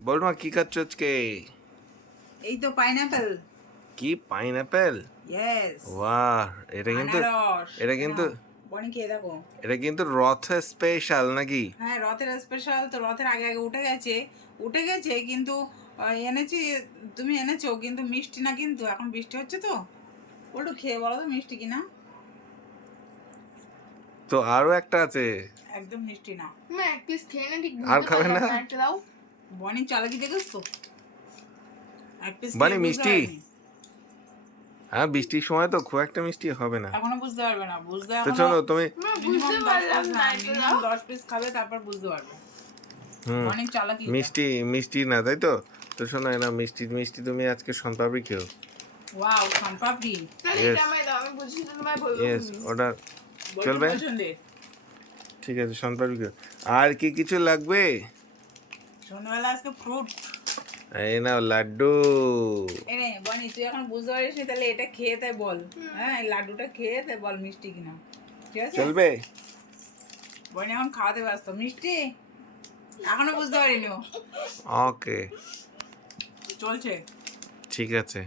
বলমা কি খাচ্ছ আজকে? এই তো পাইনাপেল কি পাইনাপেল ইয়েস বাহ এটা কিন্তু এটা কিন্তু- বনি খেয়ে দেখো। এটা কিন্তু রথ স্পেশাল নাকি? হ্যাঁ রথের স্পেশাল তো রথের আগে আগে উঠে গেছে। উঠে গেছে কিন্তু এনেছি তুমি এনেছো কিন্তু মিষ্টি না কিন্তু এখন বৃষ্টি হচ্ছে তো। একটু খেয়ে বলো তো মিষ্টি কিনা। তো আরও একটা আছে। একদম মিষ্টি না। এক পিস খেয়ে না ঠিক আর খাবে? না একটা দাও। বনি চালাকি দেখেছ তো বনি, মিষ্টি? হ্যাঁ বৃষ্টির সময় তো খুব একটা মিষ্টি হবে না। এখনও বুঝতে পারবে না বুঝতে তো এখনও চলো তুমি বুঝতে পারলাম না দাও দশ পিস খাবে তারপর বুঝতে পারবে। হুম। অনেক চালাকি মিষ্টি মিষ্টি না তাই তো? তো শোনো না মিষ্টি মিষ্টি তুমি আজকে সনপাপড়ি খেও। ওয়াও খানপাপড়ি তাহলে এটা আমায় দাও আমি বুঝছি তো তোমায় বলব ইয়েস অর্ডার চলবে? ঠিক আছে সনপাপড়ি খেও। আর কি কিছু লাগবে? সন্ধ্যাবেলা আজকে ফ্রুট এই নাও লাড্ডু। বনি তুই এখন বুঝতে পারিস নি, তাহলে এটা খেয়ে তাই বল। হ্যাঁ এই লাড্ডুটা খেয়ে তাই বল মিষ্টি কিনা। ঠিক আছে? চলবে। বনি এখন খাওয়াতে ব্যস্ত। মিষ্টি? এখনও বুঝতে পারিনি। ওকে। চলছে। ঠিক আছে।